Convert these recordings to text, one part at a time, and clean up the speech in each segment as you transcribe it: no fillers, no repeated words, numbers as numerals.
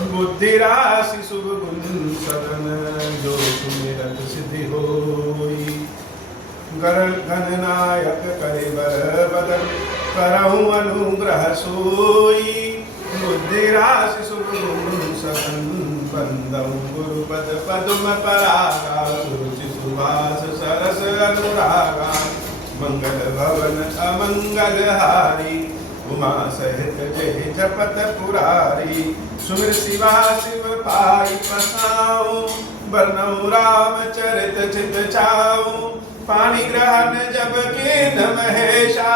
बुद्धि राशि शुभ गुण सदन जो सुमिरत सिद्धि होई। गणनायक करे बर बदन करहु अनुग्रह सोई। बुद्धि राशि शुभ गुण सदन बंदऊ गुरुपद पद्म परागा सुरुचि सुभाष सरस अनुरागा। मंगल भवन अमंगल हारी उमा सहित जय जपत पुरारी। सुमिर शिवा शिव पाई पसाओ बरनऊ राम चरित चित चाओ। पानी ग्रहण जब के न महेशा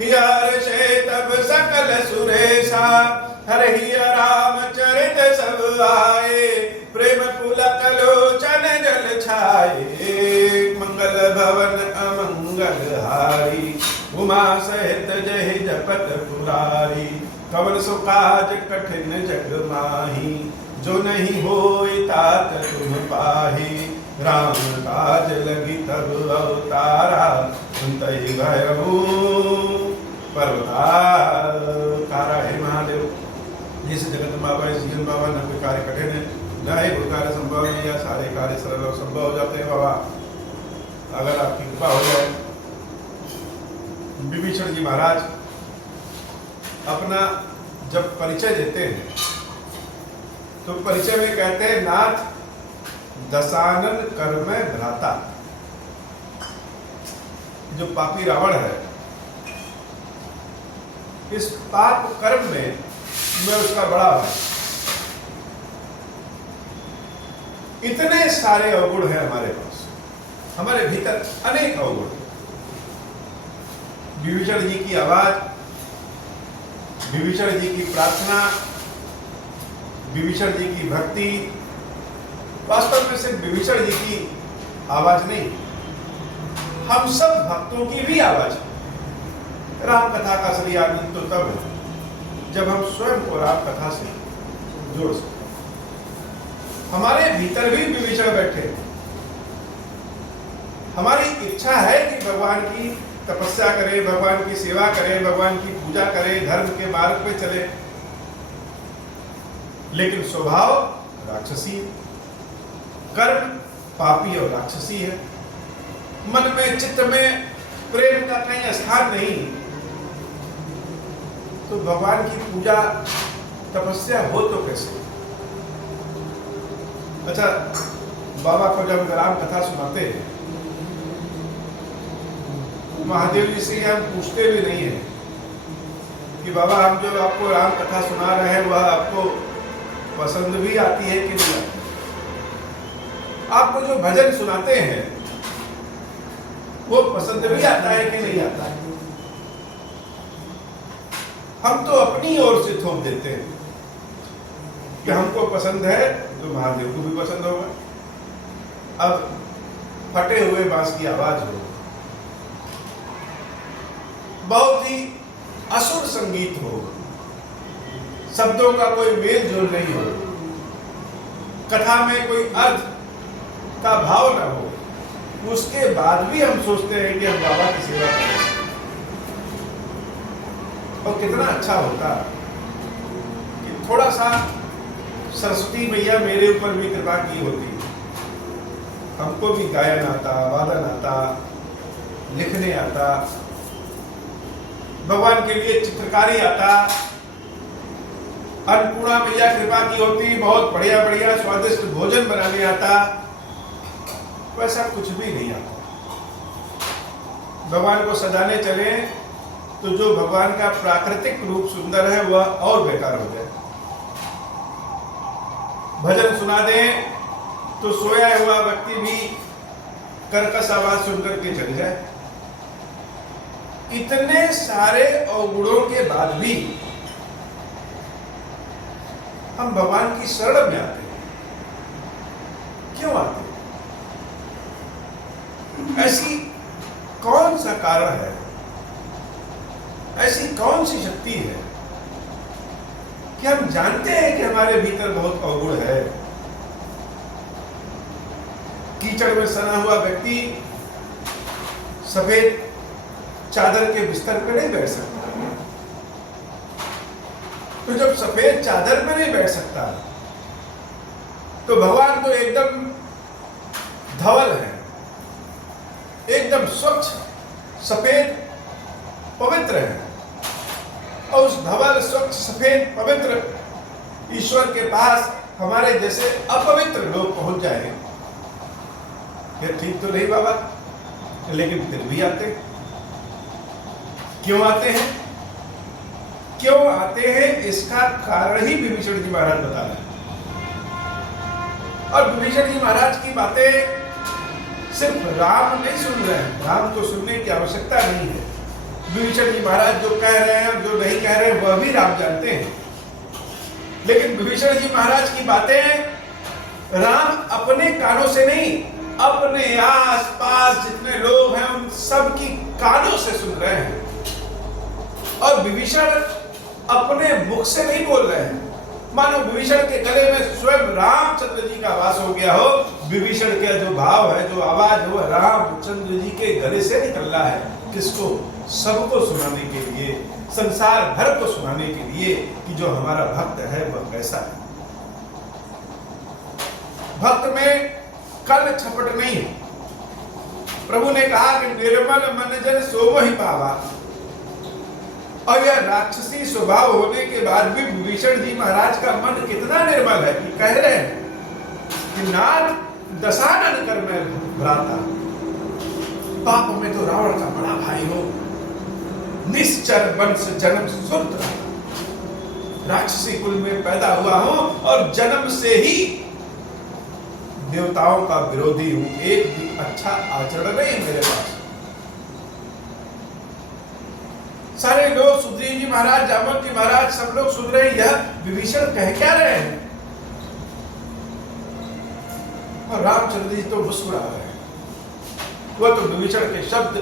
हियर से तब सकल सुरेशा। हरहि राम चरित सब आए प्रेम पुलक लोचन जल छाए। मंगल भवन अमंगल हारी उमा सहित जय जपत पुरारी। कवन सो काज कठिन जग माही जो नहीं होई तात तुम पाही। राम काज लगी तब अवतारा सुनतहि भयउ पर्वतारा। हे महादेव, जिस जगत बाबा इस जीवन बाबा न कोई कार्य कठिन है न ही कोई कार्य संभव नहीं है। सारे कार्य सरल और संभव हो जाते हैं बाबा अगर आपकी कृपा हो जाए। विभीषण जी महाराज अपना जब परिचय देते हैं तो परिचय में कहते हैं नाथ दशानन कर्म भ्राता। जो पापी रावण है इस पाप कर्म में मैं उसका बड़ा भाई। इतने सारे अवगुण हैं हमारे पास, हमारे भीतर अनेक अवगुण। विभीषण जी की आवाज, विभीषण जी की प्रार्थना, विभीषण जी की भक्ति वास्तव में सिर्फ विभीषण जी की आवाज नहीं, हम सब भक्तों की भी आवाज है। राम कथा का असली आनंद तो तब है जब हम स्वयं को राम कथा से जोड़ सकते। हमारे भीतर भी विभीषण बैठे। हमारी इच्छा है कि भगवान की तपस्या करें, भगवान की सेवा करें, भगवान की पूजा करें, धर्म के मार्ग पे चले, लेकिन स्वभाव राक्षसी है, कर्म पापी और राक्षसी है। मन में चित्त में प्रेम का कहीं स्थान नहीं, तो भगवान की पूजा तपस्या हो तो कैसे। अच्छा, बाबा को जब राम कथा सुनाते हैं महादेव जी से हम पूछते भी नहीं है कि बाबा हम जो आपको राम कथा सुना रहे हैं वह आपको पसंद भी आती है कि नहीं आती। आपको जो भजन सुनाते हैं वो पसंद भी आता है कि नहीं आता है। हम तो अपनी ओर से थोप देते हैं कि हमको पसंद है तो महादेव को भी पसंद होगा। अब फटे हुए बांस की आवाज हो, बहुत ही असुर संगीत हो, शब्दों का कोई मेल जोल नहीं हो, कथा में कोई अर्थ का भाव न हो, उसके बाद भी हम सोचते हैं कि हम बाबा की सेवा करें। और कितना अच्छा होता कि थोड़ा सा सरस्वती मैया मेरे ऊपर भी कृपा की होती, हमको भी गायन आता, वादन आता, लिखने आता, भगवान के लिए चित्रकारी आता, अन्नपूर्णा मैया कृपा की होती, बहुत बढ़िया बढ़िया स्वादिष्ट भोजन बनाने आता। वैसा कुछ भी नहीं आता। भगवान को सजाने चले तो जो भगवान का प्राकृतिक रूप सुंदर है वह और बेकार हो जाए। भजन सुना दें तो सोया हुआ व्यक्ति भी कर्कश आवाज सुनकर के जग जाए। इतने सारे अवगुणों के बाद भी हम भगवान की शरण में आते हैं। क्यों आते हैं? ऐसी कौन सा कारण है, ऐसी कौन सी शक्ति है कि हम जानते हैं कि हमारे भीतर बहुत अवगुण है। कीचड़ में सना हुआ व्यक्ति सफेद चादर के बिस्तर पर नहीं बैठ सकता। तो जब सफेद चादर में नहीं बैठ सकता तो भगवान तो एकदम धवल है, एकदम स्वच्छ सफेद पवित्र है, और उस धवल स्वच्छ सफेद पवित्र ईश्वर के पास हमारे जैसे अपवित्र लोग पहुंच जाए, ये ठीक तो नहीं बाबा। लेकिन फिर भी आते। क्यों आते हैं? क्यों आते हैं इसका कारण ही विभीषण जी महाराज बता रहे हैं। और विभीषण जी महाराज की बातें सिर्फ राम नहीं सुन रहे हैं, राम को सुनने की आवश्यकता नहीं है। विभीषण जी महाराज जो कह रहे हैं, जो नहीं कह रहे हैं, वह भी राम जानते हैं। लेकिन विभीषण जी महाराज की बातें राम अपने कानों से नहीं, अपने आस पास जितने लोग हैं उन सब की कानों से सुन रहे हैं। और विभीषण अपने मुख से नहीं बोल रहे हैं, मानो विभीषण के गले में स्वयं रामचंद्र जी का वास हो गया हो। विभीषण का जो भाव है, जो आवाज है, वो रामचंद्र जी के गले से निकल रहा है। किसको? सबको सुनाने के लिए, संसार भर को सुनाने के लिए कि जो हमारा भक्त है वह कैसा है। भक्त में कल छपट नहीं है। प्रभु ने कहा कि निर्मल मन जन सोम ही पावा। और यह राक्षसी स्वभाव होने के बाद भी विभीषण जी महाराज का मन कितना निर्मल है कि कह रहे हैं कि नाथ दशानन कर मैं भ्राता, पाप में तो रावण का बड़ा भाई हो, निश्चर वंश जन्म सुरत, राक्षसी कुल में पैदा हुआ हूं और जन्म से ही देवताओं का विरोधी हूं। एक भी अच्छा आचरण नहीं मेरे पास। सारे लोग, सुग्रीव जी महाराज, जामवंत जी महाराज, सब लोग सुन रहे हैं यह विभीषण कह क्या रहे हैं। और रामचंद्र जी तो मुस्कुरा रहे हैं। वह तो विभीषण के शब्द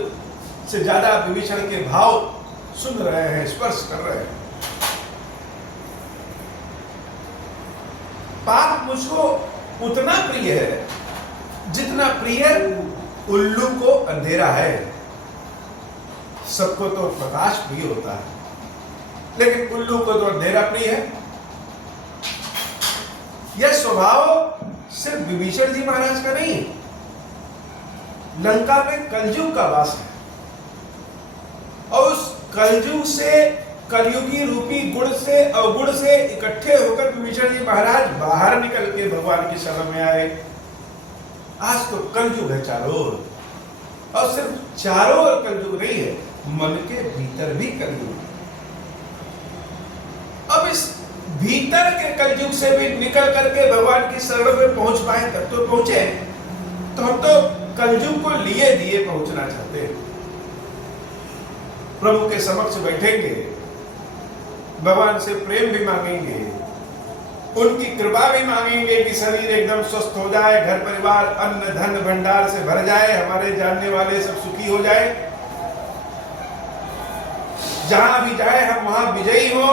से ज्यादा विभीषण के भाव सुन रहे हैं, स्पर्श कर रहे हैं। पाप मुझको उतना प्रिय है जितना प्रिय उल्लू को अंधेरा है। सबको तो प्रकाश प्रिय होता है, लेकिन उल्लू को तो अंधेरा प्रिय है। यह स्वभाव सिर्फ विभीषण जी महाराज का नहीं है, लंका में कलयुग का वास है। और उस कलयुग से, कलयुगी रूपी गुण से, अवगुण से इकट्ठे होकर विभीषण जी महाराज बाहर निकल के भगवान की शरण में आए। आज तो कलयुग है चारों ओर, और सिर्फ चारों ओर कलयुग नहीं है, मन के भीतर भी कलयुग। अब इस भीतर के कलयुग से भी निकल करके भगवान की शरण में पहुंच पाए तब तो पहुंचे। तो हम तो कलयुग को लिए दिए पहुंचना चाहते हैं। प्रभु के समक्ष बैठेंगे, भगवान से प्रेम भी मांगेंगे, उनकी कृपा भी मांगेंगे कि शरीर एकदम स्वस्थ हो जाए, घर परिवार अन्न धन भंडार से भर जाए, हमारे जानने वाले सब सुखी हो जाए, जहां भी जाए हम वहां विजयी हो,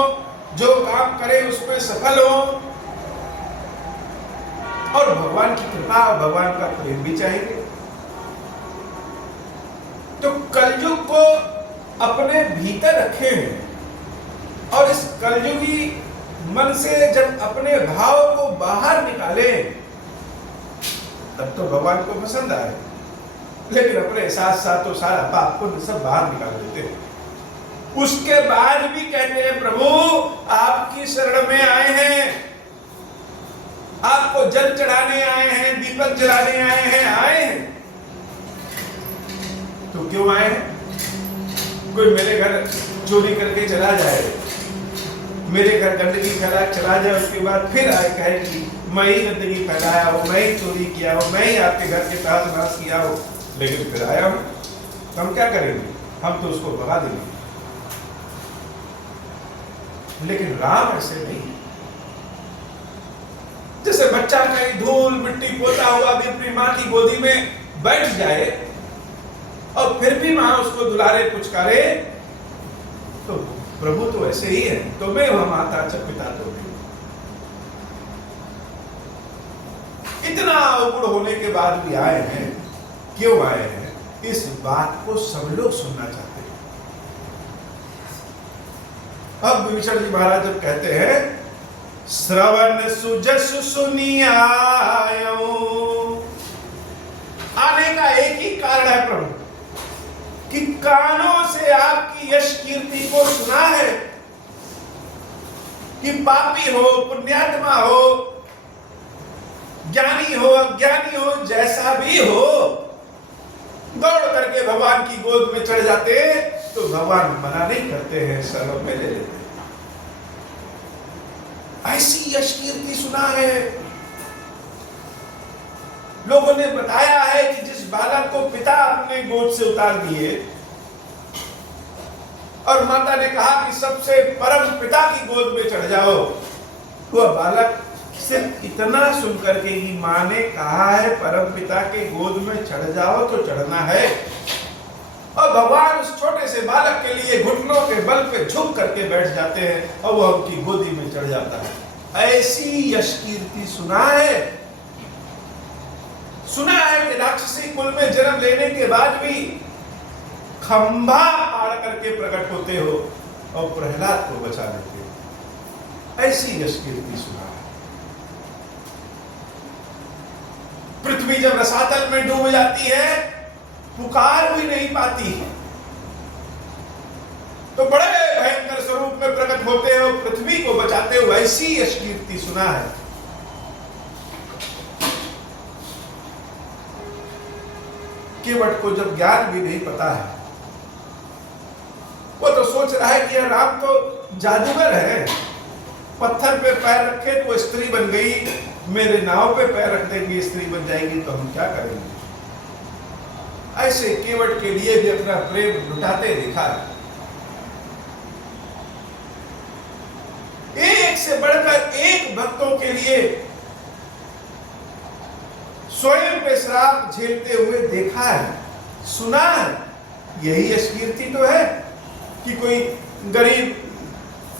जो काम करे उसमें सफल हो। और भगवान की कृपा और भगवान का प्रेम भी चाहिए। तो कलयुग को अपने भीतर रखे हैं और इस कलयुगी मन से जब अपने भाव को बाहर निकाले तब तो भगवान को पसंद आए। लेकिन अपने साथ साथ तो सारा पाप को सब बाहर निकाल देते हैं। उसके बाद भी कहते हैं प्रभु आपकी शरण में आए हैं, आपको जल चढ़ाने आए हैं, दीपक जलाने आए हैं। तो क्यों आए हैं? कोई मेरे घर चोरी करके चला जाए, मेरे घर गंदगी फैला चला जाए, उसके बाद फिर आए कहे कि मैं ही गंदगी फैलाया हो, मैं ही चोरी किया हो, मैं ही आपके घर के तहस नहस किया हो, लेकिन फिर आया हूं, तो हम क्या करेंगे? हम तो उसको भगा देंगे। लेकिन राम ऐसे नहीं। जैसे बच्चा कहीं धूल मिट्टी पोता हुआ भी अपनी माँ की गोदी में बैठ जाए और फिर भी माँ उसको दुलारे पुचकारे, तो प्रभु तो ऐसे ही है। तो मैं वह माता च पिता तो भी। इतना अवगुण होने के बाद भी आए हैं। क्यों आए हैं? इस बात को सब लोग सुनना चाहते हैं। अब विभीषण जी महाराज जब कहते हैं श्रवण सुजस सुनियायो, आने का एक ही कारण है प्रभु कि कानों से आपकी यश कीर्ति को सुना है कि पापी हो पुण्यात्मा हो, ज्ञानी हो अज्ञानी हो, जैसा भी हो, दौड़ करके भगवान की गोद में चढ़ जाते तो भगवान मना नहीं करते हैं, शरण में ले लेते हैं। ऐसी यश कीर्ति सुना है। लोगों ने बताया है कि जिस बालक को पिता अपने गोद से उतार दिए और माता ने कहा कि सबसे परम पिता की गोद में चढ़ जाओ, वह बालक सिर्फ इतना सुनकर के ही मां ने कहा है परम पिता के गोद में चढ़ जाओ तो चढ़ना है, और भगवान उस छोटे से बालक के लिए घुटनों के बल पे झुक करके बैठ जाते हैं और वह उनकी गोदी में चढ़ जाता है। ऐसी यश कीर्ति सुना है। सुना है कि राक्षसी कुल में जन्म लेने के बाद भी खंभा पार करके प्रकट होते हो और प्रहलाद को बचा लेते हो। ऐसी यश कीर्ति सुना है। पृथ्वी जब रसातल में डूब जाती है, पुकार भी नहीं पाती, तो बड़े भयंकर स्वरूप में प्रकट होते हो, पृथ्वी को बचाते हो। ऐसी यश कीर्ति सुना है। केवट को जब ज्ञान भी नहीं पता है, वो तो सोच रहा है कि राम तो जादूगर है, पत्थर पे पैर रखे तो वो स्त्री बन गई, मेरे नाव पे पैर रख देंगे स्त्री बन जाएगी, तो हम क्या करेंगे। ऐसे केवट के लिए भी अपना प्रेम लुटाते दिखा है। एक से बढ़कर एक भक्तों के लिए स्वयं पे श्राप झेलते हुए देखा है, सुना है। यही यश कीर्ति तो है कि कोई गरीब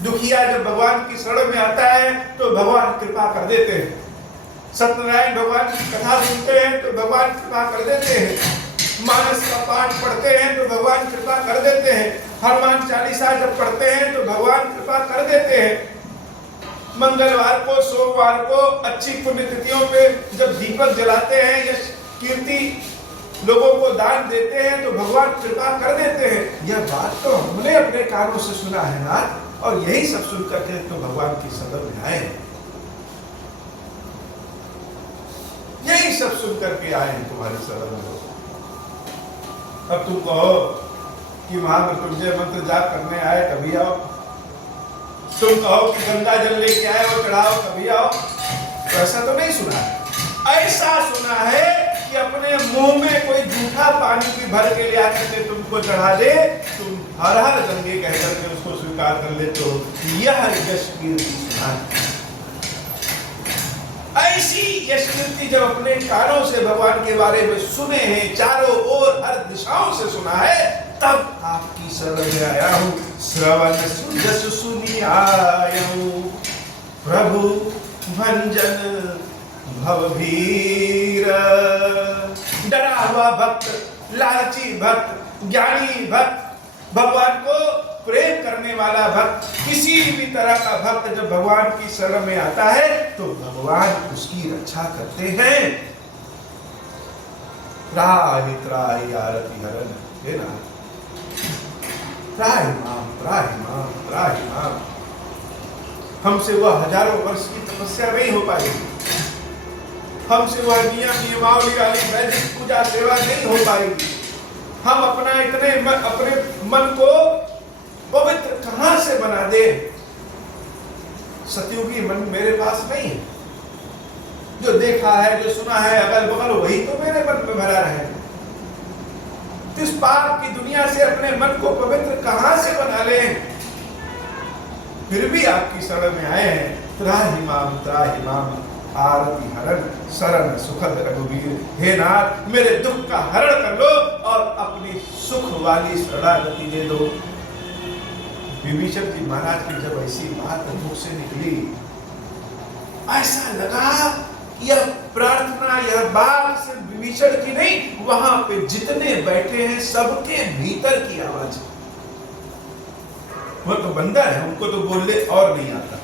दुखिया जब भगवान की शरण में आता है तो भगवान कृपा कर देते हैं। सत्यनारायण भगवान की कथा सुनते हैं तो भगवान कृपा कर देते हैं। मानस का पाठ पढ़ते हैं तो भगवान कृपा कर देते हैं। हनुमान चालीसा जब पढ़ते हैं तो भगवान कृपा कर देते हैं। मंगलवार को सोमवार को अच्छी पुण्यतिथियों पे जब दीपक जलाते हैं, यश कीर्ति लोगों को दान देते हैं तो भगवान कृपा कर देते हैं। यह बात तो हमने अपने कानों से सुना है ना, और यही सब सुनकर के तो भगवान की शरण में आए, यही सब सुनकर के आए हैं तुम्हारी शरण में। अब तुम कहो कि महामृत्युंजय मंत्र जाप करने आए कभी आओ, तुम कहो कि गंगा जल लेके आए और चढ़ाओ कभी आओ, तो ऐसा तो नहीं सुना है। ऐसा सुना है कि अपने मुंह में कोई जूठा पानी भी भर के ले आकर के तुमको चढ़ा दे, तुम हर हर गंगे कह करके उसको स्वीकार कर लेते हो। यह यश कीर्ति सुना है। ऐसी यश कीर्ति जब अपने कानों से भगवान के बारे में सुने हैं, चारों ओर हर दिशाओं से सुना है, तब आपकी शरण में आया हूं। श्रवण सुजस सुनी आया हूं, प्रभु भंजन भवभीर। डरा हुआ भक्त, लालची भक्त, ज्ञानी भक्त, भगवान को प्रेम करने वाला भक्त, किसी भी तरह का भक्त जब भगवान की शरण में आता है तो भगवान उसकी रक्षा करते हैं। त्राहि त्राहि आरती हरन, हे ना, त्राहि माम त्राहि माम त्राहि माम। हमसे वह हजारों वर्ष की तपस्या नहीं हो पाएगी, हमसे वह नियमावली वाली वैदिक पूजा सेवा नहीं हो पाएगी। हम अपने मन को पवित्र कहां से बना दे। सतयुगी मन मेरे पास नहीं है। जो देखा है, जो सुना है अगल बगल, वही तो मेरे मन में भरा रहे। इस पाप की दुनिया से अपने मन को पवित्र कहां से बना ले। फिर भी आपकी शरण में आए हैं। त्राहि माम आरती हरण शरण सुखद रघुवीर। हे नाथ, मेरे दुख का हरण कर लो और अपनी सुख वाली शरणागति दे दो। विभीषण जी महाराज की जब ऐसी बात मुख से निकली, ऐसा लगा यह प्रार्थना, यह बात सिर्फ विभीषण की नहीं, वहां पे जितने बैठे हैं सबके भीतर की आवाज। वो तो बंदर है, उनको तो बोलने और नहीं आता।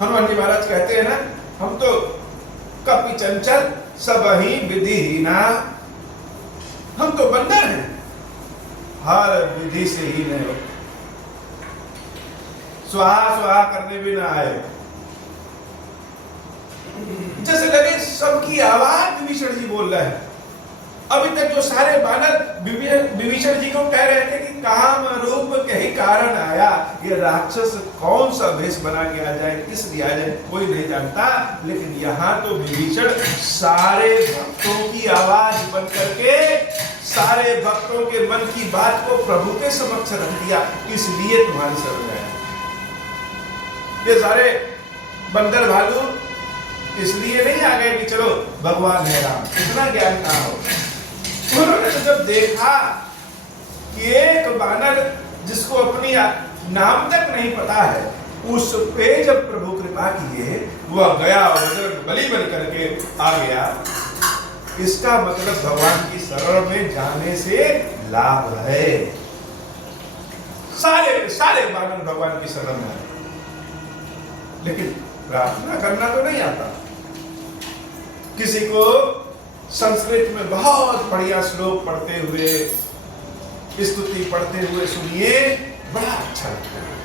हनुमान जी महाराज कहते हैं ना, हम तो कपि चंचल सबहि विधिहीना, हम तो बंदर हैं, हर विधि से ही नहीं हो, स्वाहा स्वाहा करने भी ना आए। जैसे लगे सबकी आवाज विभीषण जी बोल रहे हैं। अभी तक जो सारे बानर विभीषण जी को कह रहे थे कि काम रूप के ही कारण आया, ये राक्षस कौन सा वेश बना के आ जाए, किस लिए आ जाए, कोई नहीं जानता। लेकिन यहाँ तो विभीषण सारे भक्तों की आवाज बन करके सारे भक्तों के मन की बात को प्रभु के समक्ष रख दिया, इसलिए तुम्हारी शरण आया। ये सारे बंदर भालू इसलिए नहीं आ गए कि चलो भगवान है राम, इतना ज्ञान कहाँ हो। उन्होंने तो जब देखा कि एक बानर जिसको अपनी नाम तक नहीं पता है, उस पे जब प्रभु कृपा किए, वह गया और बलि बन करके आ गया, इसका मतलब भगवान की शरण में जाने से लाभ है। सारे सारे बानर भगवान की शरण में आए, लेकिन प्रार्थना करना तो नहीं आता। किसी को संस्कृत में बहुत बढ़िया श्लोक पढ़ते हुए, स्तुति पढ़ते हुए सुनिए, बड़ा अच्छा लगता है।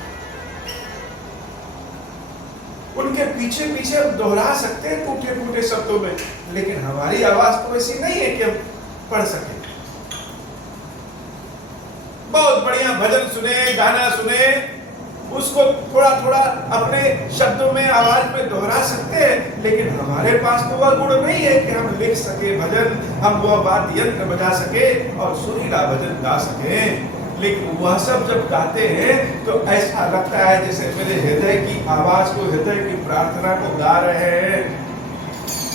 उनके पीछे पीछे हम दोहरा सकते हैं टूटे फूटे शब्दों में, लेकिन हमारी आवाज तो ऐसी नहीं है कि हम पढ़ सके। बहुत बढ़िया भजन सुने, गाना सुने, उसको थोड़ा थोड़ा अपने शब्दों में, आवाज में दोहरा सकते हैं, लेकिन हमारे पास तो वह गुण नहीं है कि हम लिख सके भजन, हम वह वाद्य यंत्र बजा सके और सुरीला भजन गा सके। लेकिन वह सब जब गाते हैं तो ऐसा लगता है जैसे मेरे हृदय की आवाज को, हृदय की प्रार्थना को गा रहे हैं।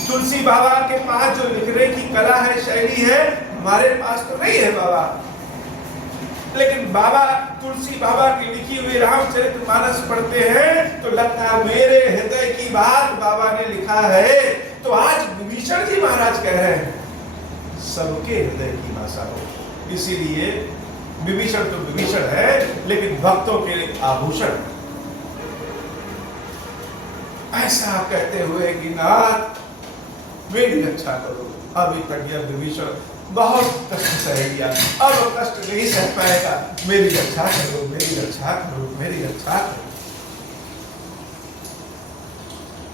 तुलसी बाबा के पास जो लिखने की कला है, शैली है, हमारे पास तो नहीं है बाबा। लेकिन बाबा, तुलसी बाबा की लिखी हुई रामचरितमानस पढ़ते हैं तो लगता है मेरे हृदय की बात बाबा ने लिखा है। तो आज विभीषण जी महाराज कह रहे हैं सबके हृदय की भाषा हो। इसीलिए विभीषण तो विभीषण है, लेकिन भक्तों के लिए आभूषण। ऐसा कहते हुए कि नाथ मेरी रक्षा करो। अभी तक यह विभीषण बहुत कष्ट सह लिया, अब कष्ट नहीं सह पाएगा, मेरी रक्षा करो, मेरी रक्षा करो, मेरी रक्षा करो।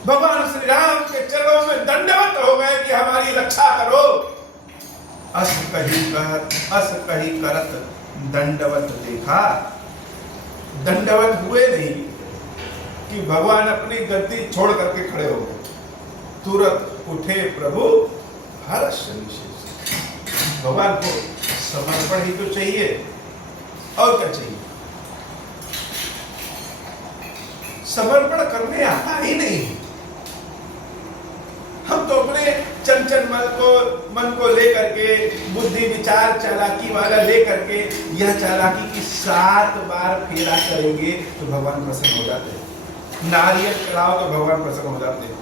भगवान श्री राम के चरणों में दंडवत हो गए कि हमारी रक्षा करो। अस कही करत दंडवत देखा। दंडवत हुए नहीं कि भगवान अपनी गद्दी छोड़ करके खड़े हो गए, तुरंत उठे प्रभु हर्ष निशेष। भगवान को समर्पण ही तो चाहिए, और क्या चाहिए। समर्पण करने आता ही नहीं। हम तो अपने चंचल मन को लेकर के, बुद्धि विचार चालाकी वाला लेकर के, यह चालाकी की 7 बार फेरा करेंगे तो भगवान प्रसन्न हो जाते हैं। नारियल चढ़ाओ तो भगवान प्रसन्न हो जाते हैं,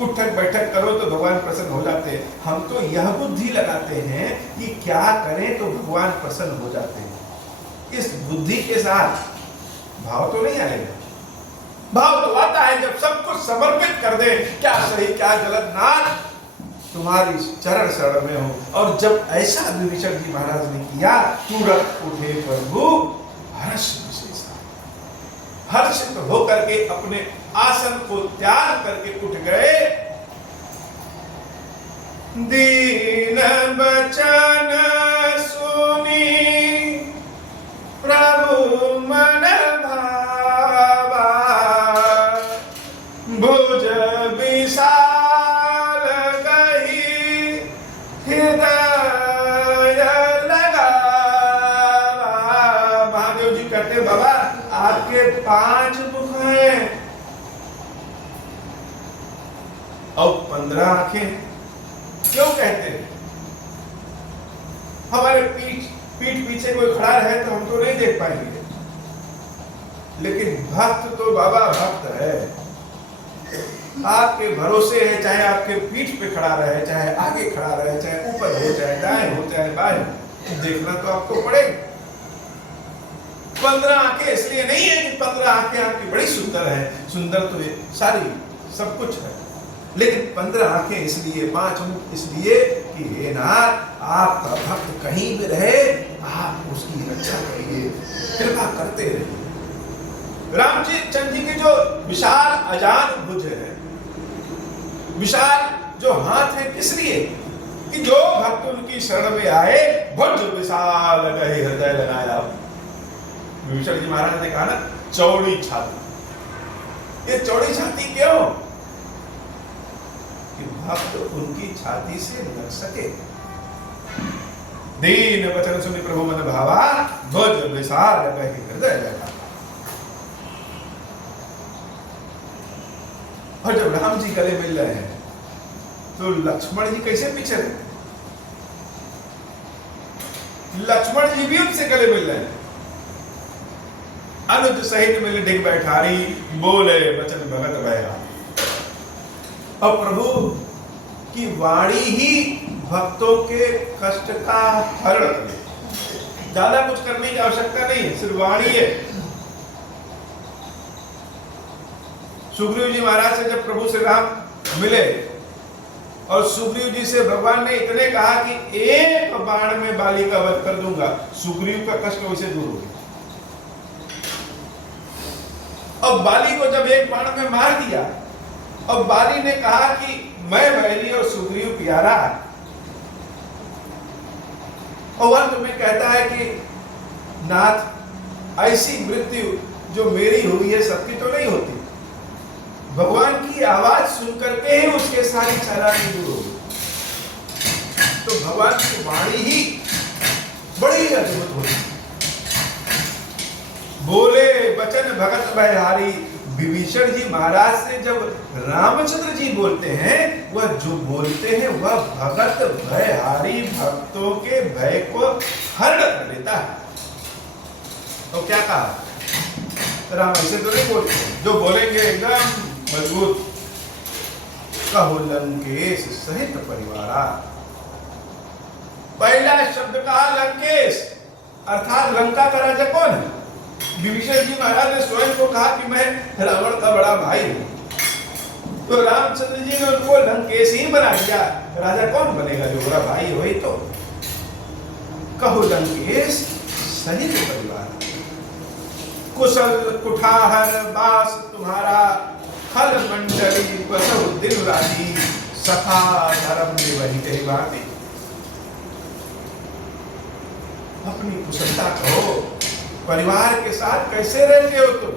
उठक बैठक करो तो भगवान प्रसन्न हो जाते हैं। हम तो यह बुद्धि लगाते हैं कि क्या करें तो भगवान प्रसन्न हो जाते हैं। इस बुद्धि के साथ भाव तो नहीं आएगा। भाव तो आता है जब सब कुछ समर्पित कर दे, क्या सही क्या गलत, नाथ तुम्हारी चरण शरण में हो। और जब ऐसा विभीषण जी महाराज ने किया, तुरंत उठे प्रभु हर्ष विशेष, हर्षित होकर के अपने आसन को त्याग करके उठ गए। दीन बचन सुनी प्रभु मन भावा, भुज विशाल गही हृदय लगावा। महादेव जी कहते बाबा आपके 5 मुख हैं और 15 आंखें। क्यों कहते हैं? हमारे पीठ पीछे कोई खड़ा रहे तो हम तो नहीं देख पाएंगे, लेकिन भक्त तो बाबा भक्त है। आपके भरोसे है, चाहे आपके पीठ पे खड़ा रहे, चाहे आगे खड़ा रहे, चाहे ऊपर हो, चाहे दाएं हो, चाहे बाएं, देखना तो आपको पड़ेगा। 15 आंखें इसलिए नहीं है कि 15 आंखें आपकी बड़ी सुंदर है, सुंदर तो ये सारी सब कुछ है, लेकिन 15 आंखें इसलिए, 5 मुख इसलिए कि हे नाथ, आपका भक्त कहीं भी रहे आप उसकी रक्षा करिए, कृपा करते रहिए। रामचंद्र जी के जो विशाल अजान भुज है, विशाल जो हाथ है, किस लिए कि जो भक्त उनकी शरण में आए भुज विशाल गए हृदय लगाया। विभीषण जी महाराज ने कहा ना, चौड़ी छाती। ये चौड़ी छाती क्यों? कि भक्त उनकी छाती से लग सके। दीन वचन सुनि प्रभु मन भावा, भुज विशाल गए हृदय लगाया। और जब राम जी गले मिल रहे हैं तो लक्ष्मण जी कैसे पीछे रहे? लक्ष्मण जी भी उनसे गले मिल रहे हैं। अनुज सहित मिल ढिग बैठारी, बोले वचन भगत बहरा। और प्रभु की वाणी ही भक्तों के कष्ट का हरण करे। ज्यादा कुछ करने की आवश्यकता नहीं है, सिर्फ वाणी है। सुग्रीव जी महाराज से जब प्रभु श्री राम मिले और सुग्रीव जी से भगवान ने इतने कहा कि एक बाण में बाली का वध कर दूंगा, सुग्रीव का कष्ट वैसे दूर हो गया। अब बाली को जब एक बाण में मार दिया, अब बाली ने कहा कि मैं बैरी और सुग्रीव प्यारा, और अंत में कहता है कि नाथ, ऐसी मृत्यु जो मेरी हुई है सबकी तो नहीं होती। भगवान की आवाज सुन करके ही उसके सारी चालाकी दूर हो गई। तो भगवान की वाणी ही बड़ी अद्भुत होती। बोले वचन भगत बलिहारी। विभीषण जी महाराज से जब रामचंद्र जी बोलते हैं, वह जो बोलते हैं वह भगत भयहारी, भक्तों के भय को हरण कर लेता है। तो क्या कहा? राम ऐसे तो नहीं बोलते, जो बोलेंगे एकदम मजबूत। कहो लंकेश सहित परिवारा। पहला शब्द कहा लंकेश, अर्थात लंका का राजा कौन है? विभीषण जी महाराज ने स्वयं को कहा कि मैं रावण का बड़ा भाई हूं। तो रामचंद्र जी ने उनको लंकेश ही बना दिया। राजा कौन बनेगा? जो बड़ा भाई वही तो। कहो लंकेश सहित परिवार। कुशल कुठार बास तुम्हारा, खल मंडली बसो दिन राजी, सखा धर्म में वही कही बात। अपनी कुशलता कहो, परिवार के साथ कैसे रहते हो तुम?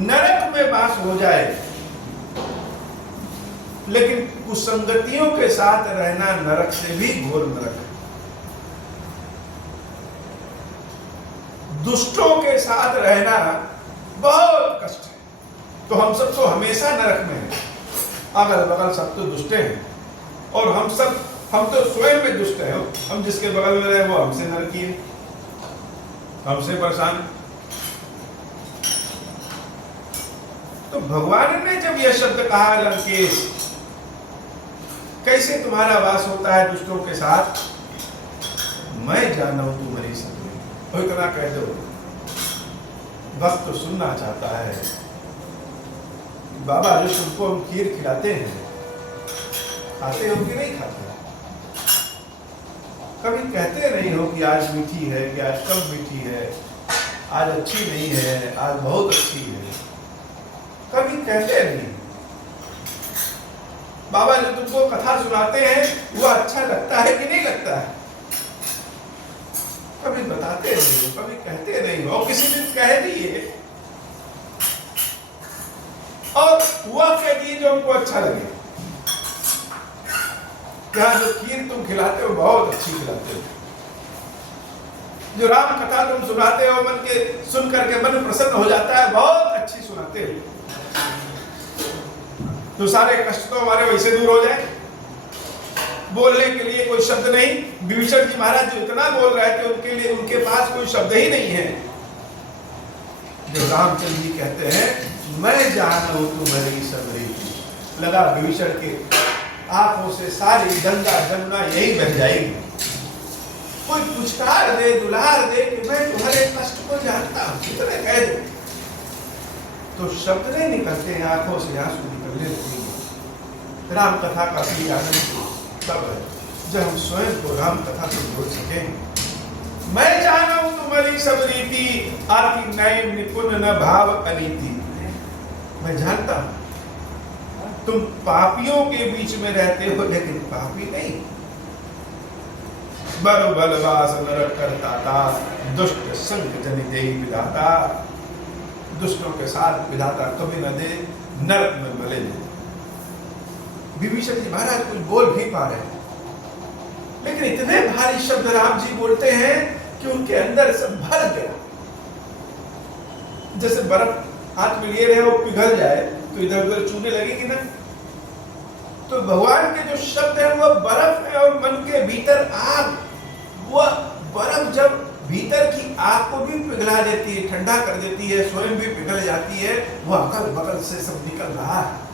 नरक में वास हो जाए, लेकिन कुसंगतियों के साथ रहना नरक से भी घोर नरक है। दुष्टों के साथ रहना बहुत कष्ट है। तो हम सब तो हमेशा नरक में हैं। अगल बगल सब तो दुष्ट हैं, और हम तो स्वयं में दुष्ट हैं। हम जिसके बगल में रहे वो हमसे नरकी है, हमसे परेशान। तो भगवान ने जब यह शब्द कहा लंकेश, कैसे तुम्हारा वास होता है दुष्टों के साथ? मैं जाना हूं तुम्हारी सब तो इतना कह दो। भक्त तो सुनना चाहता है। बाबा जो तुमको हम खीर खिलाते हैं, खाते हो कि नहीं खाते? कभी कहते नहीं हो कि आज मीठी है, कि आज कम मीठी है, आज अच्छी नहीं है, आज बहुत अच्छी है। कभी कहते नहीं। बाबा जो तुमको कथा सुनाते हैं वो अच्छा लगता है कि नहीं लगता है? कभी बताते नहीं हो, कभी कहते नहीं हो। किसी दिन कह दिए और वह कह दिए जो हमको अच्छा लगे। क्या जो खीर तुम खिलाते हो बहुत अच्छी खिलाते हो, जो राम कथा तुम सुनाते हो मन के सुन करके मन प्रसन्न हो जाता है, बहुत अच्छी सुनाते हो। तो सारे कष्ट तो हमारे वैसे दूर हो जाए। बोलने के लिए कोई शब्द नहीं। विभीषण जी महाराज जो इतना बोल रहे थे उनके लिए उनके पास कोई शब्द ही नहीं है। जो रामचंद्र जी कहते हैं मैं जानू तुम्हारी सब रीति, लगा विभीषण के आंखों से सारी गंगा जमुना यही बह जाएगी। कोई पुचकार दे, दुलार दे कि मैं तुम्हारे कष्ट को जानता हूं, कितने कह दे, तो शब्द नहीं निकलते हैं, आंखों से आंसू निकलने लगते हैं। राम कथा का असली आनंद तब है जब हम स्वयं को राम कथा से जोड़ सकें। मैं जाना हूं तुम्हारी सब रीति, आति नय निपुण न भाव अनीति। मैं जानता हूं तुम पापियों के बीच में रहते हो, लेकिन पापी नहीं। बरु बलवास नरक करता, दुष्ट संग जनि देहि विधाता। दुष्टों के साथ विधाता कभी न दे, नरक में भले दे। विभीषण जी महाराज कुछ बोल भी पा रहे हैं, लेकिन इतने भारी शब्द राम जी बोलते हैं कि उनके अंदर सब भर गया। जैसे बर्फ हाथ में लिए रहे वो पिघल जाए तो इधर उधर चूने लगेगी ना। तो भगवान के जो शब्द है वो बर्फ है, और मन के भीतर आग। वह बर्फ जब भीतर की आग को भी पिघला देती है, ठंडा कर देती है, स्वयं भी पिघल जाती है, वह अगल बगल से सब निकल रहा है।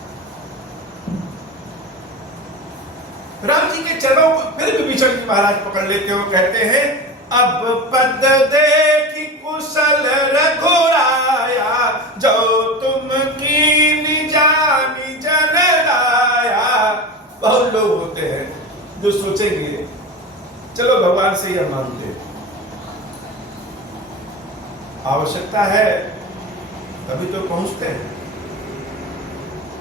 राम जी के चरणों को फिर विभीषण जी महाराज पकड़ लेते हो, कहते हैं अब पद देखि कुशल रघुराया, जो तुम कीनि जानि जन राया। बहुत लोग होते हैं जो सोचेंगे चलो भगवान से यह मांगते, आवश्यकता है तभी तो पहुंचते हैं,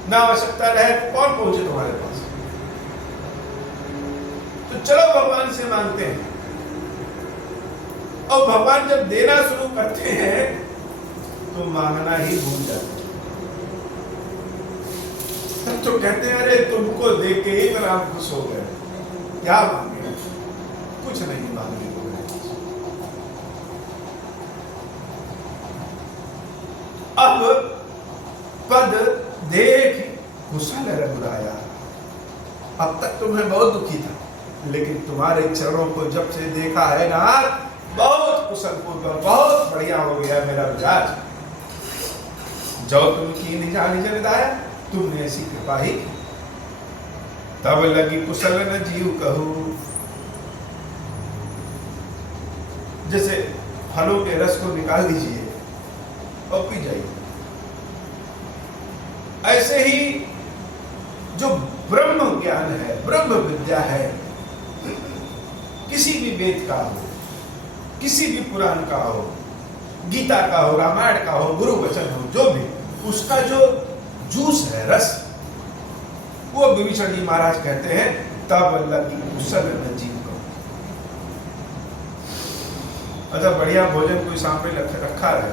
ना आवश्यकता रहे तो कौन पहुंचे तुम्हारे पास। तो चलो भगवान से मांगते हैं, और भगवान जब देना शुरू करते हैं तो मांगना ही भूल जाते हैं। तब तो कहते हैं अरे तुमको देख के ही मेरा खुश हो गए, क्या मांगे, कुछ नहीं मांगे। अब पद देख कुशल रघुराया। अब तक तो मैं बहुत दुखी था, लेकिन तुम्हारे चरणों को जब से देखा है ना, बहुत कुशल पूर्वक, बहुत बढ़िया हो गया मेरा मिजाज। जो तुम कीनि जानि जन दाया, तुमने ऐसी कृपा ही। तब लगी कुशल न जीव कहूं। जैसे फलों के रस को निकाल दीजिए और पी जाइए, ऐसे ही जो ब्रह्म ज्ञान है, ब्रह्म विद्या है, किसी भी वेद का हो, किसी भी पुराण का हो, गीता का हो, रामायण का हो, गुरु वचन हो, जो भी, उसका जो जूस है, रस, वो विभीषण जी महाराज कहते हैं तब लगी कुशल न जीव को। अच्छा बढ़िया भोजन कोई सामने रखा है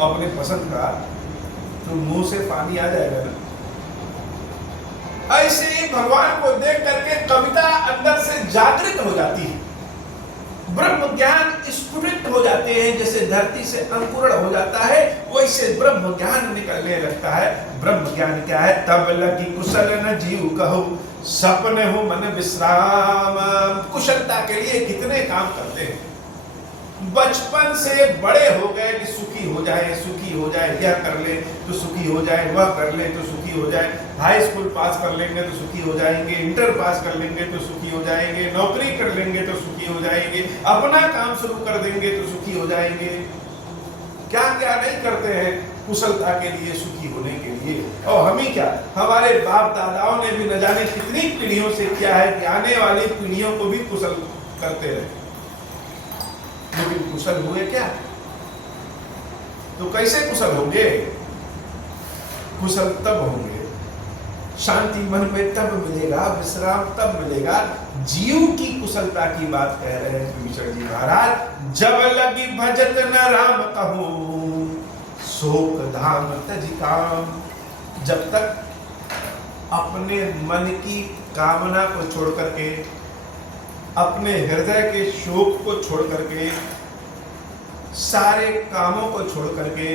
अपने पसंद का, तो मुंह से पानी आ जाएगा ना। ऐसे ही भगवान को देख करके कविता अंदर से जागृत हो जाती है, ब्रह्म ज्ञान स्फुरित हो जाते हैं। जैसे धरती से अंकुरण हो जाता है, वैसे ब्रह्म ज्ञान निकलने लगता है। ब्रह्म ज्ञान क्या है? तब लगी कुशल न जीव कहो, सपने हो मन विश्राम। कुशलता के लिए कितने काम करते हैं, बचपन से बड़े हो गए कि सुखी हो जाए, सुखी हो जाए, यह कर ले तो सुखी हो जाए, वह कर ले तो सुखी हो जाए, हाई स्कूल पास कर लेंगे तो सुखी हो जाएंगे, इंटर पास कर लेंगे तो सुखी हो जाएंगे, नौकरी कर लेंगे तो सुखी हो जाएंगे, अपना काम शुरू कर देंगे तो सुखी हो जाएंगे। क्या क्या नहीं करते हैं कुशलता के लिए, सुखी होने के लिए। और हम ही क्या, हमारे बाप दादाओं ने भी न जाने कितनी पीढ़ियों से किया है कि आने वाली पीढ़ियों को भी कुशल करते रहे, लेकिन कुशल हुए क्या? तो कैसे कुशल होंगे? कुशल तब होंगे, शांति मन में तब मिलेगा, विश्राम तब मिलेगा। जीव की कुशलता की बात कह रहे हैं विभीषण जी महाराज। जब लगी भजत न राम कहूं, शोक धाम तज काम। जब तक अपने मन की कामना को छोड़ करके, अपने हृदय के शोक को छोड़ करके, सारे कामों को छोड़ करके,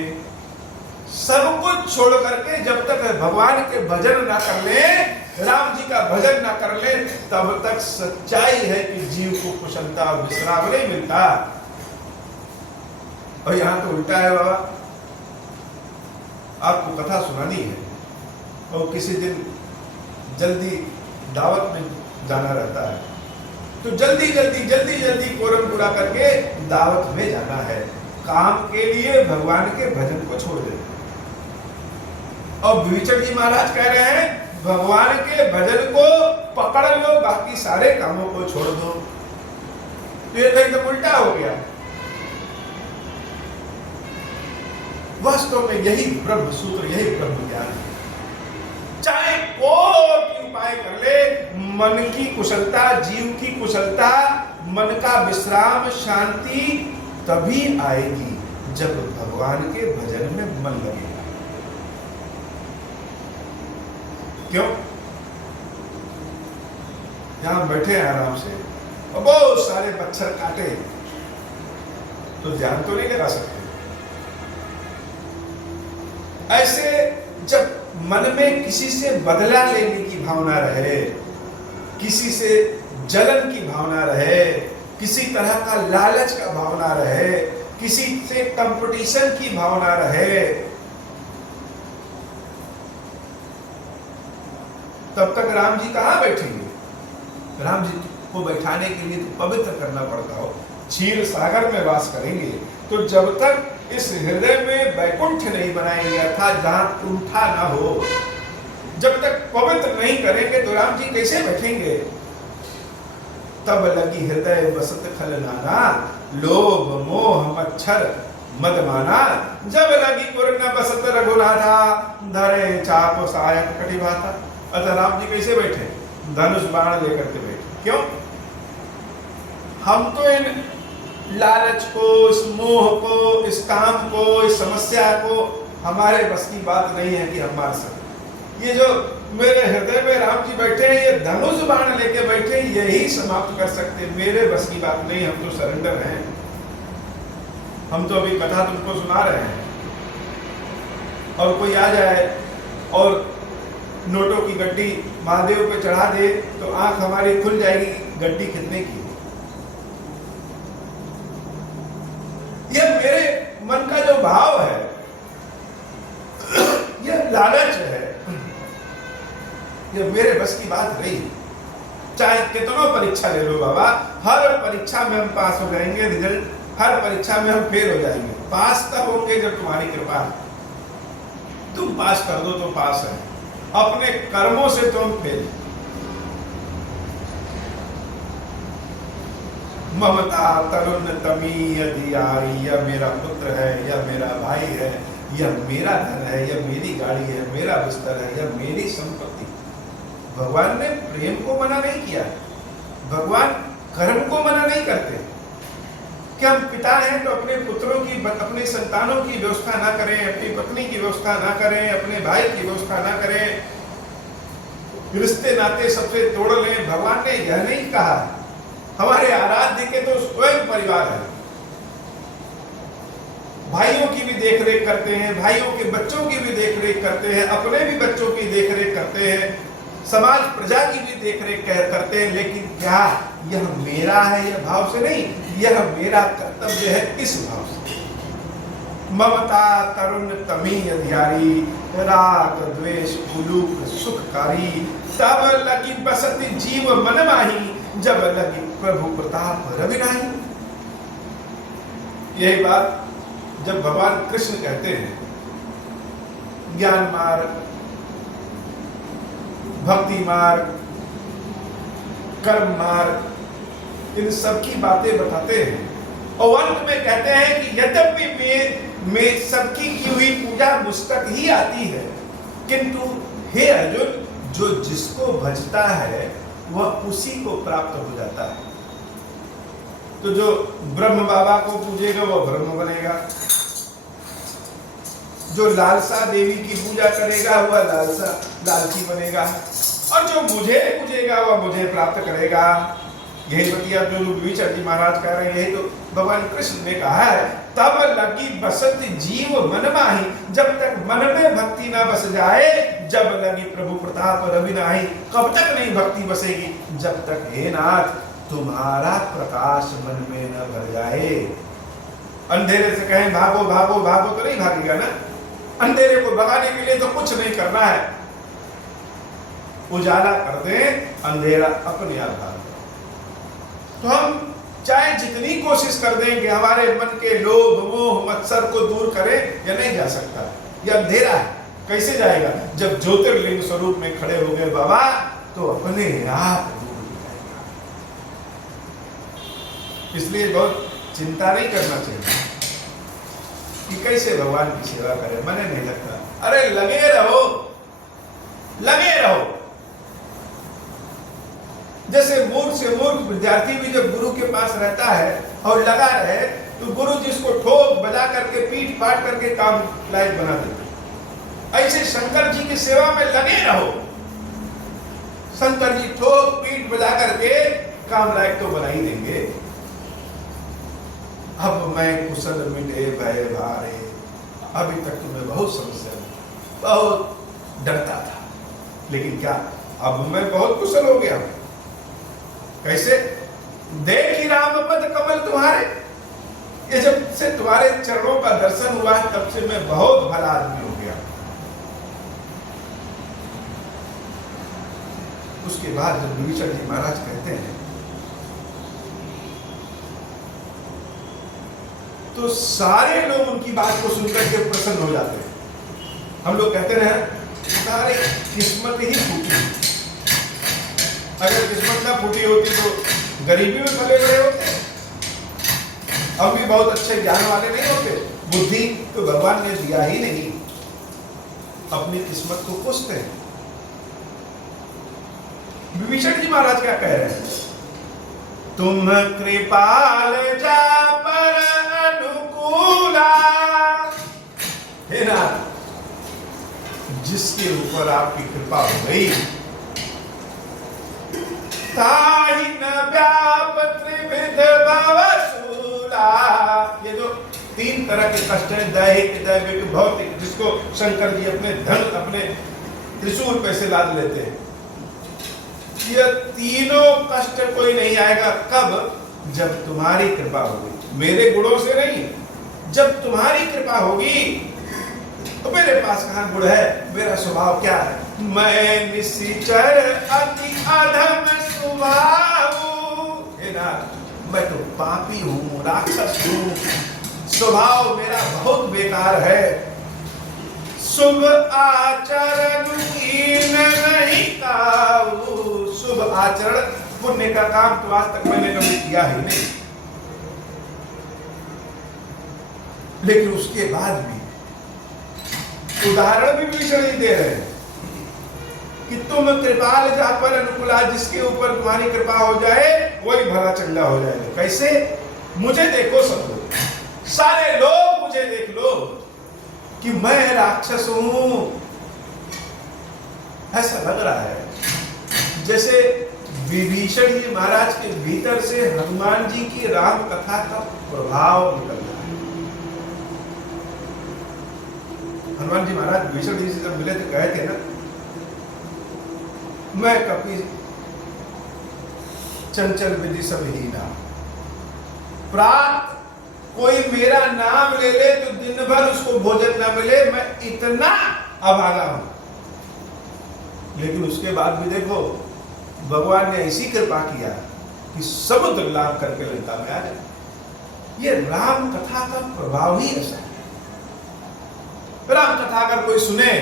सब कुछ छोड़ करके जब तक भगवान के भजन ना कर ले, राम जी का भजन ना कर ले, तब तक सच्चाई है कि जीव को कुशलता और विश्राम नहीं मिलता। और यहां तो उल्टा है बाबा, आपको कथा सुनानी है और किसी दिन जल्दी दावत में जाना रहता है, तो जल्दी जल्दी कोरम पूरा करके दावत में जाना है। काम के लिए भगवान के भजन को छोड़ दे। और विभीषण जी महाराज कह रहे हैं भगवान के भजन को पकड़ लो, बाकी सारे कामों को छोड़ दो। तो ये तो उल्टा हो गया। वास्तव में यही ब्रह्म सूत्र, यही ब्रह्म ज्ञान है। चाहे कोई उपाय कर ले, मन की कुशलता, जीव की कुशलता, मन का विश्राम, शांति तभी आएगी जब भगवान के भजन में मन लगेगा। क्यों? यहां बैठे हैं आराम से और बहुत सारे मच्छर काटे तो ध्यान तो नहीं लगा सकते। ऐसे जब मन में किसी से बदला लेने की भावना रहे, किसी से जलन की भावना रहे, किसी तरह का लालच का भावना रहे, किसी से कंपटीशन की भावना रहे, तब तक राम जी कहां बैठेंगे? राम जी को बैठाने के लिए तो पवित्र करना पड़ता हो, क्षीर सागर में वास करेंगे। तो जब तक इस हृदय में वैकुंठ नहीं बनाएंगे, अर्थात जहां कुंठा ना हो, जब तक पवित्र नहीं करेंगे तो राम जी कैसे बैठेंगे? तब लगी हृदय बसत खल नाना, लोभ मोह मच्छर मदमाना, जब लगी पूर्ण बसत रघुनाथा, धरे चाप सहायक कटिभाता। अतः राम जी कैसे बैठे? धनुष बाण लेकर के बैठे। क्यों? हम तो इन लालच को, इस मोह को, इस काम को, इस समस्या को हमारे बस की बात नहीं है कि हम मार सकें। ये जो मेरे हृदय में राम जी बैठे हैं, ये धनुष बाण लेके बैठे, यही समाप्त कर सकते हैं। मेरे बस की बात नहीं, हम तो सरेंडर हैं। हम तो अभी कथा तुमको सुना रहे हैं और कोई आ जाए और नोटों की गड्डी महादेव पे चढ़ा दे तो आंख हमारी खुल जाएगी, गड्डी कितने की। यह मेरे मन का जो भाव है, यह लालच है, यह मेरे बस की बात नहीं। चाहे कितनों परीक्षा ले लो बाबा, हर परीक्षा में हम पास हो जाएंगे, रिजल्ट हर परीक्षा में हम फेल हो जाएंगे। पास तब होंगे जब तुम्हारी कृपा है। तुम पास कर दो तो पास है, अपने कर्मों से तुम फेल। ममता तरुण तमी अधियारी, यह मेरा पुत्र है, यह मेरा भाई है, यह मेरा धन है, यह मेरी गाड़ी है, मेरा बिस्तर है, यह मेरी संपत्ति। भगवान ने प्रेम को मना नहीं किया। भगवान कर्म को मना नहीं करते कि हम पिता हैं तो अपने पुत्रों की, अपने संतानों की व्यवस्था ना करें, अपनी पत्नी की व्यवस्था ना करें, अपने भाई की व्यवस्था ना करें, रिश्ते नाते सबसे तोड़ लें। भगवान ने यह नहीं कहा। हमारे आराध्य के तो स्वयं परिवार है, भाइयों की भी देखरेख करते हैं, भाइयों के बच्चों की भी देखरेख करते हैं, अपने भी बच्चों की देखरेख करते हैं, समाज प्रजा की भी देखरेख करते हैं। लेकिन क्या यह मेरा है यह भाव से नहीं, यह मेरा कर्तव्य है इस भाव से। ममता तरुण तमी अधियारी, राग द्वेष उलूक सुखकारी, तब लगी बसति जीव मन माही, जब लगी प्रभु प्रताप रवि नाही। यही बात जब भगवान कृष्ण कहते हैं ज्ञान मार्ग, भक्ति मार्ग, कर्म मार्ग, इन सब की बातें बताते हैं और अंत में कहते हैं कि यद्यपि में सबकी की हुई पूजा मुझ तक ही आती है, किंतु हे अर्जुन, जो जिसको भजता है वह उसी को प्राप्त हो जाता है। तो जो ब्रह्म बाबा को पूजेगा वह ब्रह्म बनेगा, जो लालसा देवी की पूजा करेगा वह लालची बनेगा, और जो मुझे पूजेगा वह मुझे प्राप्त करेगा। यही बतिया जो विभीषण जी महाराज कह रहे हैं, यही तो भगवान कृष्ण ने कहा है। तब लगी बसत जीव मन माही, जब तक मन में भक्ति ना बस जाए, जब लगी प्रभु प्रताप रवि नाही। कब तक नहीं भक्ति बसेगी? जब तक हे नाथ तुम्हारा प्रकाश मन में न भर जाए। अंधेरे से कहें भागो भागो भागो तो नहीं भागेगा ना। अंधेरे को भगाने के लिए तो कुछ नहीं करना है, उजाला कर दे, अंधेरा अपने आप भाग। तो हम चाहे जितनी कोशिश कर दें कि हमारे मन के लोभ मोह मत्सर को दूर करें, या नहीं जा सकता। यह अंधेरा है, कैसे जाएगा? जब ज्योतिर्लिंग स्वरूप में खड़े हो गए बाबा, तो अपने आप दूर हो जाएगा। इसलिए बहुत चिंता नहीं करना चाहिए कि कैसे भगवान की सेवा करें, मने नहीं लगता। अरे लगे रहो, लगे रहो। जैसे मूर्ख से मूर्ख विद्यार्थी भी जब गुरु के पास रहता है और लगा रहे, तो गुरु जिसको ठोक बजा करके पीट पाट करके काम लायक बना देते। ऐसे शंकर जी की सेवा में लगे रहो। शंकर जी ठोक पीट बजा करके काम लायक तो बना ही देंगे। अब मैं कुशल मिटे भय भारे, अभी तक तो मैं बहुत समस्या में, बहुत डरता था, लेकिन क्या अब मैं बहुत कुशल हो गया। कैसे? देखी राम पद कमल तुम्हारे, ये जब से तुम्हारे चरणों का दर्शन हुआ है, तब से मैं बहुत भला आदमी हो गया। उसके बाद जब विभीषण जी महाराज कहते हैं, तो सारे लोग उनकी बात को सुनकर के प्रसन्न हो जाते हैं। हम लोग कहते रहे सारे किस्मत ही फूटी, अगर किस्मत ना फूटी होती तो गरीबी में पले बड़े होते, हम भी बहुत अच्छे ज्ञान वाले नहीं होते। बुद्धि तो भगवान ने दिया ही नहीं, अपनी किस्मत को कोसते हैं। विभीषण जी महाराज क्या कह रहे हैं? तुम कृपाल जा पर अनुकूला, हे नाथ, जिसके ऊपर आपकी कृपा हो गई, ताहि न व्याप त्रिविध भवसूला। ये जो तीन तरह के कष्ट हैं, दैहिक, दैविक, भौतिक, जिसको शंकर जी अपने धन, अपने त्रिशूल पे से लाद लेते हैं, ये तीनों कष्ट कोई नहीं आएगा। कब? जब तुम्हारी कृपा होगी, मेरे गुणों से नहीं। जब तुम्हारी कृपा होगी, तो मेरे पास कहाँ गुण है? मेरा स्वभाव क्या है? मैं निश्चर अति अधम स्वभाव, हे नाथ, मैं तो पापी हूँ, राक्षस हूँ, स्वभाव मेरा बहुत बेकार है। शुभ आचरण कीन नहीं काऊ, शुभ आचरण, पुण्य का काम तो आज तक मैंने कभी किया ही नहीं। लेकिन उसके बाद भी उदाहरण भी विभीषण जी दे रहे हैं कि तुम कृपाल जा पर अनुकूला, जिसके ऊपर तुम्हारी कृपा हो जाए वही भला चंगा हो जाएगा। कैसे? मुझे देखो सब लोग, सारे लोग मुझे देख लो कि मैं राक्षस हूं। ऐसा लग रहा है जैसे विभीषण जी महाराज के भीतर से हनुमान जी की राम कथा का प्रभाव निकल रहा है। हनुमान जी महाराज विभीषण जी से जब मिले तो कहे थे ना, मैं कपि चंचल विधि सब हीना, प्रात कोई मेरा नाम ले ले तो दिन भर उसको भोजन ना मिले, मैं इतना अभागा हूं। लेकिन उसके बाद भी देखो, भगवान ने ऐसी कृपा किया कि समुद्र लाभ करके लंका में आ जाए। ये राम कथा का प्रभाव ही ऐसा है। राम कथा अगर कोई सुने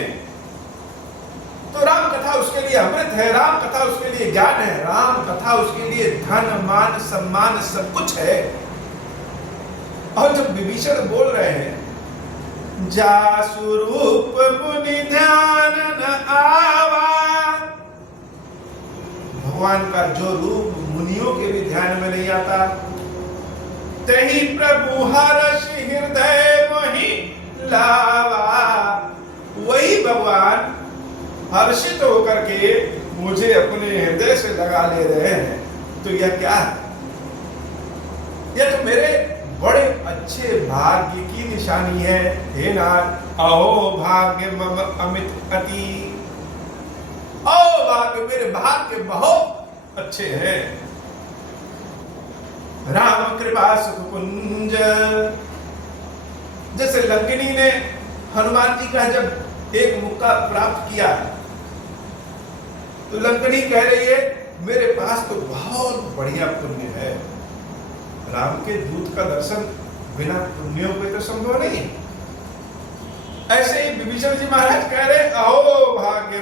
तो राम कथा उसके लिए अमृत है, राम कथा उसके लिए ज्ञान है, राम कथा उसके लिए धन मान सम्मान सब कुछ है। और जब विभीषण बोल रहे हैं, जासु रूप मुनि ध्यान न आवा, भगवान का जो रूप मुनियों के भी ध्यान में नहीं आता, तही प्रभु हर्ष हृदय मोहि लावा, वही भगवान हर्षित होकर के मुझे अपने हृदय से लगा ले रहे हैं। तो यह क्या है? यह तो मेरे बड़े अच्छे भाग्य की निशानी है। हे नाथ, अहो भाग्य मम अमित अति, ओ भाग्य, मेरे भाग्य बहुत अच्छे हैं। राम कृपा सुख कुंज, जैसे लंकिनी ने हनुमान जी का जब एक मुक्का प्राप्त किया, तो लंकिनी कह रही है मेरे पास तो बहुत बढ़िया पुण्य है। राम के दूत का दर्शन बिना पुण्यों के तो संभव नहीं है। ऐसे ही विभीषण जी महाराज कह रहे, अहो भाग्य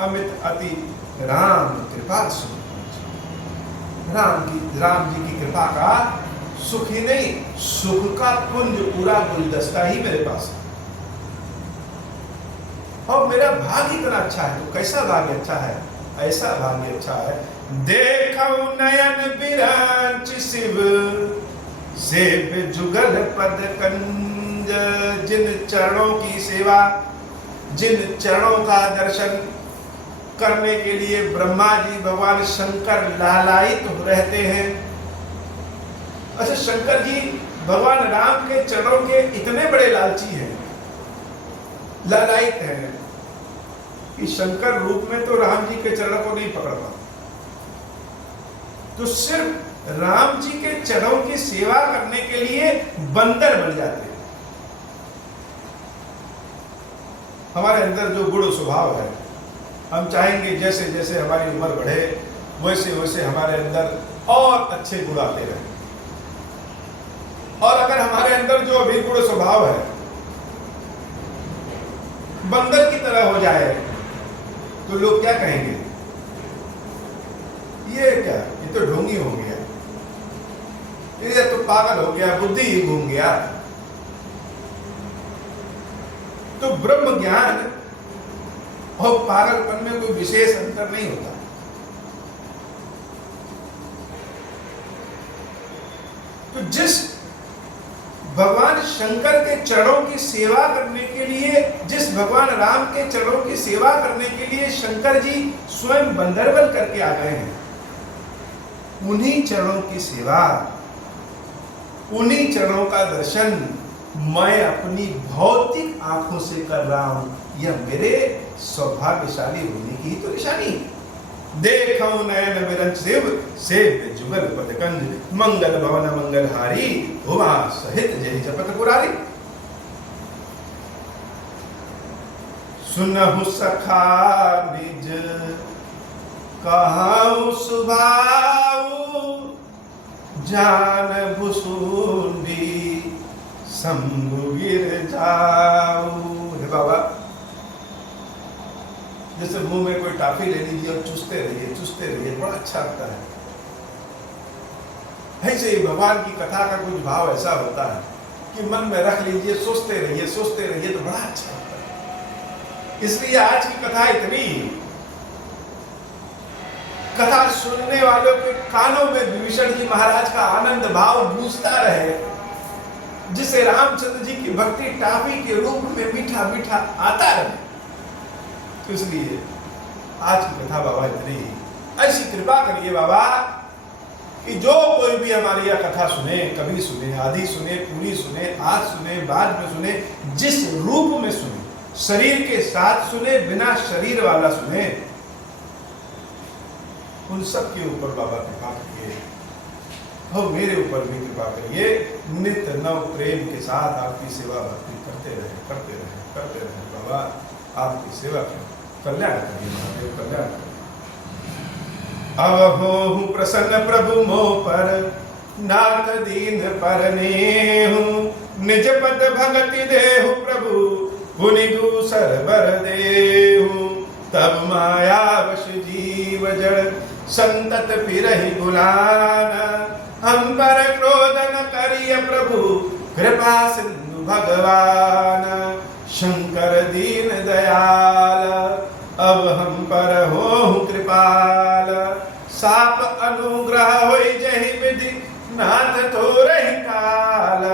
अमित अति राम कृपा सुख। राम जी की कृपा का सुख ही नहीं, सुख का पुंज पूरा गुलदस्ता ही मेरे पास है। और मेरा भाग्य इतना अच्छा है। तो कैसा भाग्य अच्छा है? ऐसा भाग्य अच्छा है, देखो नयन बिरांच शिव सेव जुगल पद कंज। जिन चरणों की सेवा, जिन चरणों का दर्शन करने के लिए ब्रह्मा जी भगवान शंकर लालायित रहते हैं। अच्छा, शंकर जी भगवान राम के चरणों के इतने बड़े लालची हैं, लालायित हैं कि शंकर रूप में तो राम जी के चरणों को नहीं पकड़ पाते, तो सिर्फ राम जी के चरणों की सेवा करने के लिए बंदर बन जाते हैं। हमारे अंदर जो गुण स्वभाव है, हम चाहेंगे जैसे जैसे हमारी उम्र बढ़े वैसे वैसे हमारे अंदर और अच्छे गुण आते रहे। और अगर हमारे अंदर जो अभी गुण स्वभाव है बंदर की तरह हो जाए तो लोग क्या कहेंगे? ये क्या, ये तो ढोंगी हो गया, ये तो पागल हो गया, बुद्धि ही घूम गया। तो ब्रह्म ज्ञान और पागलपन में कोई विशेष अंतर नहीं होता। तो जिस भगवान शंकर के चरणों की सेवा करने के लिए, जिस भगवान राम के चरणों की सेवा करने के लिए शंकर जी स्वयं बंदर बन करके आ गए हैं, उन्हीं चरणों की सेवा, उन्हीं चरणों का दर्शन मैं अपनी भौतिक आंखों से कर रहा हूं। यह मेरे सौभाग्यशाली होने की तो निशानी। देखो नयन बिरंच शिव सेव जुगल पद कंज। मंगल भवन मंगलहारी उमा सहित जय जपत पुरारी। सुनहु सखा निज कहाऊ सुभाऊ। जान भुसुंडी शंभु गिर जाऊ। हे बाबा, जैसे मुंह में कोई टॉफी ले लीजिए और चूसते रहिए, बड़ा अच्छा लगता है। ऐसे ही भगवान की कथा का कुछ भाव ऐसा होता है कि मन में रख लीजिए, सोचते रहिए तो बड़ा अच्छा लगता है। इसलिए आज की कथा इतनी, कथा सुनने वालों के कानों में विभीषण जी महाराज का आनंद भाव गूंजता रहे, जिसे रामचंद्र जी की भक्ति टाफी के रूप में मीठा मीठा आता रहे। तो इसलिए आज की कथा बाबा इतनी, ऐसी कृपा करिए बाबा कि जो कोई भी हमारी यह कथा सुने, कभी सुने, आधी सुने, पूरी सुने, आज सुने, बाद में सुने, जिस रूप में सुने, शरीर के साथ सुने, बिना शरीर वाला सुने, उन सब के ऊपर बाबा कृपा करिए और मेरे ऊपर भी कृपा करिए। नित्य नव प्रेम के साथ आपकी सेवा भक्ति करते रहे बाबा। आपकी सेवा करें, कल्याण करिए महादेव, कल्याण करिए। अब होहु प्रसन्न प्रभु मोह पर, नाथ दीन पर नेहु। निज पद भगति देहु प्रभु, पुनि दूसर बर देहु। तब माया वश जीव जड़, संतत फिरहि बुलाना। हम पर क्रोध न करिय प्रभु, कृपा सिंधु भगवान। शंकर दीन दयाल, अब हम पर होहु कृपाल। साप अनुग्रह होई जहि विधि, नाथ तोरहि काल।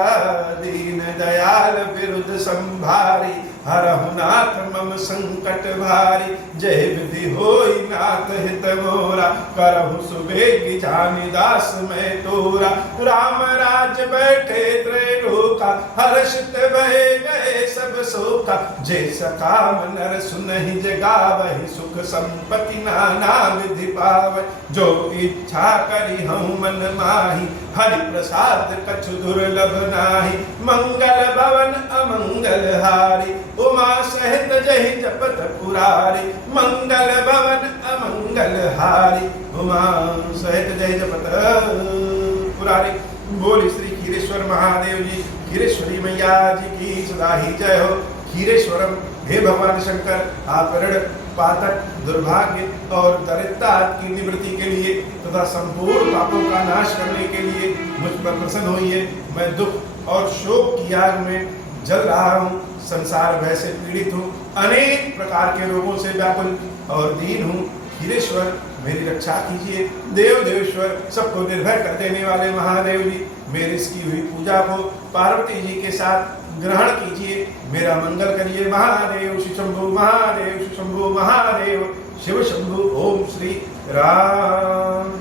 दीन दयाल विरुद्ध संभारी, हरहु नाथ मम संकट भारी। जय विधि होई नाथ हित मोरा, करहु सुबेग जानि दास मैं तोरा। राम राज बैठे त्रैलोका, हर्षित भय गए सब शोका। जय सकाम नर सुनहि जगावहि, सुख संपत्ति नाना विधि पावै। जो इच्छा करी हूँ मन माही, हरि प्रसाद कछु दुर्लभ नाही। मंगल भवन अमंगल हारी, उमा सहित जहि जपत पुरारी। मंगल भवन अमंगल हारी, उमा सहित जय जपत पुरारी। बोली श्री खीरेश्वर महादेव जी, खीरेश्वरी मैया जी की सदा ही जय हो। खीरेश्वरम, हे भगवान शंकर, आप ऋण, पातक, दुर्भाग्य और दरिद्रता की निवृत्ति के लिए तथा संपूर्ण पापों का नाश करने के लिए मुझ पर प्रसन्न होइए। मैं दुख और शोक की आग में जल रहा हूँ, संसार भय से पीड़ित हूँ, अनेक प्रकार के रोगों से व्याकुल और दीन हूँ। खीरेश्वर, मेरी रक्षा कीजिए। देव देवेश्वर, सबको निर्भय कर देने वाले महादेव जी, मेरी इसकी हुई पूजा को पार्वती जी के साथ ग्रहण कीजिए। मेरा मंगल करिए महादेव। शिव शंभु महादेव, शिव शंभु महादेव, शिव शंभु। ओम श्री राम।